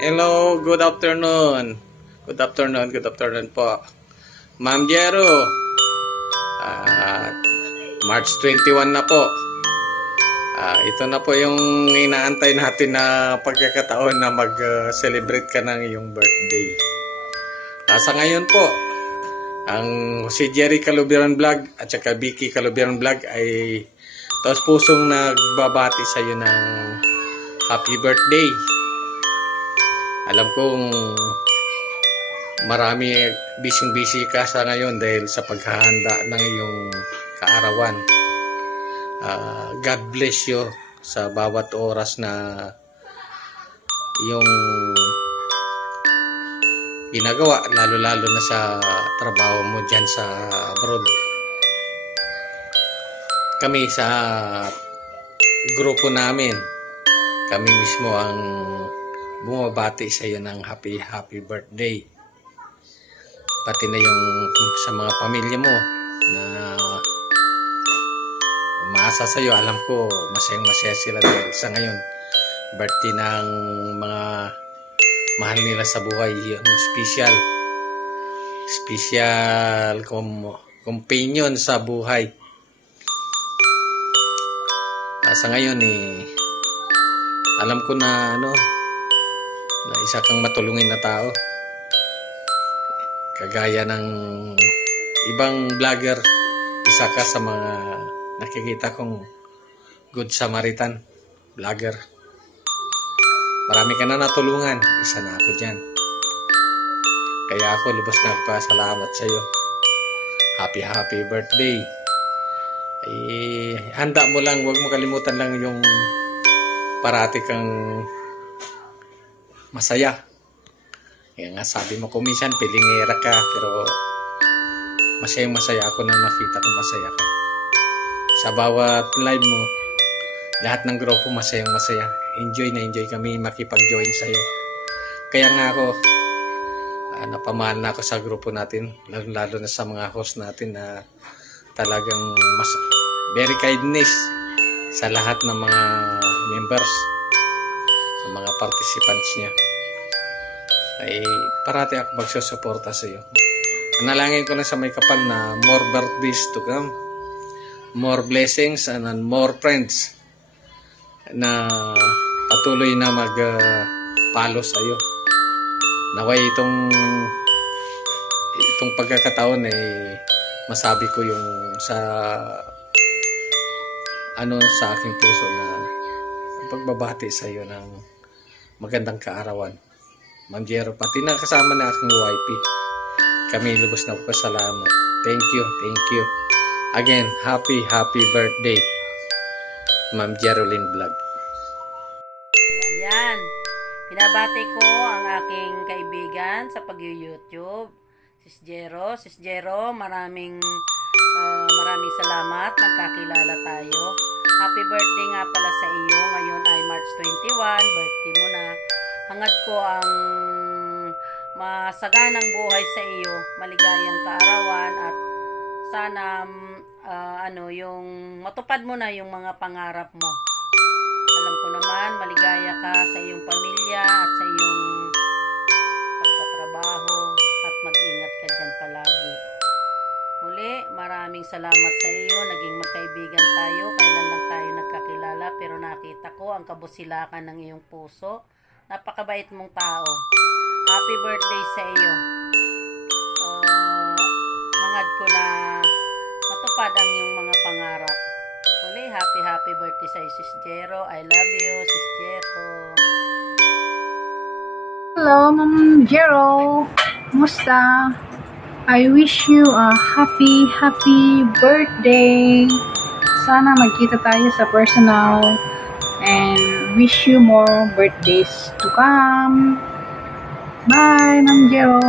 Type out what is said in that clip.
Hello, good afternoon. Good afternoon po. Ma'am Jero, March 21 na po. Ito na po yung inaantay natin na pagkakataon na mag-celebrate ka ng iyong birthday. Sa ngayon po, ang si Jerry Calubiran Vlog at saka Vicky Calubiran Vlog ay taos pusong nagbabati sa iyo ng happy birthday. Alam kong marami busy ka sa ngayon dahil sa paghahanda ng iyong kaarawan. God bless you sa bawat oras na iyong ginagawa, lalo-lalo na sa trabaho mo dyan sa abroad. Kami sa grupo namin, kami mismo ang bumabati sa iyo ng happy birthday. Pati na yung sa mga pamilya mo na umaasa sa iyo, alam ko masayang-masaya sila dahil sa ngayon birthday ng mga mahal nila sa buhay, yung special companion sa buhay. Sa ngayon alam ko na na isa kang matulungin na tao, kagaya ng ibang vlogger. Isa ka sa mga nakikita kong good Samaritan vlogger. Marami ka na natulungan, isa na ako dyan. Kaya ako lubos na nagpasalamat sa iyo. Happy birthday. Handa mo lang, huwag mo kalimutan lang yung parati kang masaya. Kaya nga sabi mo kuminsan pilingera ka, pero masaya ako nang nakita kong masaya ka. Sa bawat live mo, lahat ng grupo masaya. Enjoy kami makipag-join sa iyo. Kaya nga ako napamahal na ako sa grupo natin, lalo na sa mga host natin na talagang very kindness sa lahat ng mga members, sa mga participants niya. Ay parati ako magsusuporta sa iyo. Analangin ko na sa may kapal na more birthdays to come, more blessings and more friends na patuloy na magpalo sa iyo. Naway itong pagkakataon masabi ko yung sa aking puso na pagbabati sa iyo ng magandang kaarawan. Ma'am Jero, pati na kasama na aking wifey, kami lubos na pasalamat. Thank you. Again, happy birthday, Ma'am Jerolyn Vlog. Ayan, pinabati ko ang aking kaibigan sa pag-YouTube, Sis Jero, maraming salamat, nagkakilala tayo. Happy birthday nga pala sa iyo. Ngayon ay March 21, birthday mo na. Hangad ko ang masaganang buhay sa iyo, maligayang kaarawan, at sana yung matupad mo na yung mga pangarap mo. Alam ko naman maligaya ka sa iyong pamilya at sa iyong pagtatrabaho, at mag-ingat ka dyan palagi. Muli, maraming salamat sa iyo. Naging magkaibigan tayo. Kailan lang tayo nagkakilala, pero nakita ko ang kabusilakan ng iyong puso. Napakabait mong tao. Happy birthday sa iyo. Hangad ko na matupad ang iyong mga pangarap. Muli, happy birthday sa iyo, Sis Jero. I love you, Sis Jero. Hello, Ma'am Jero. Kumusta? I wish you a happy birthday. Sana magkita tayo sa personal, and wish you more birthdays to come. Bye, Ma'am Jero.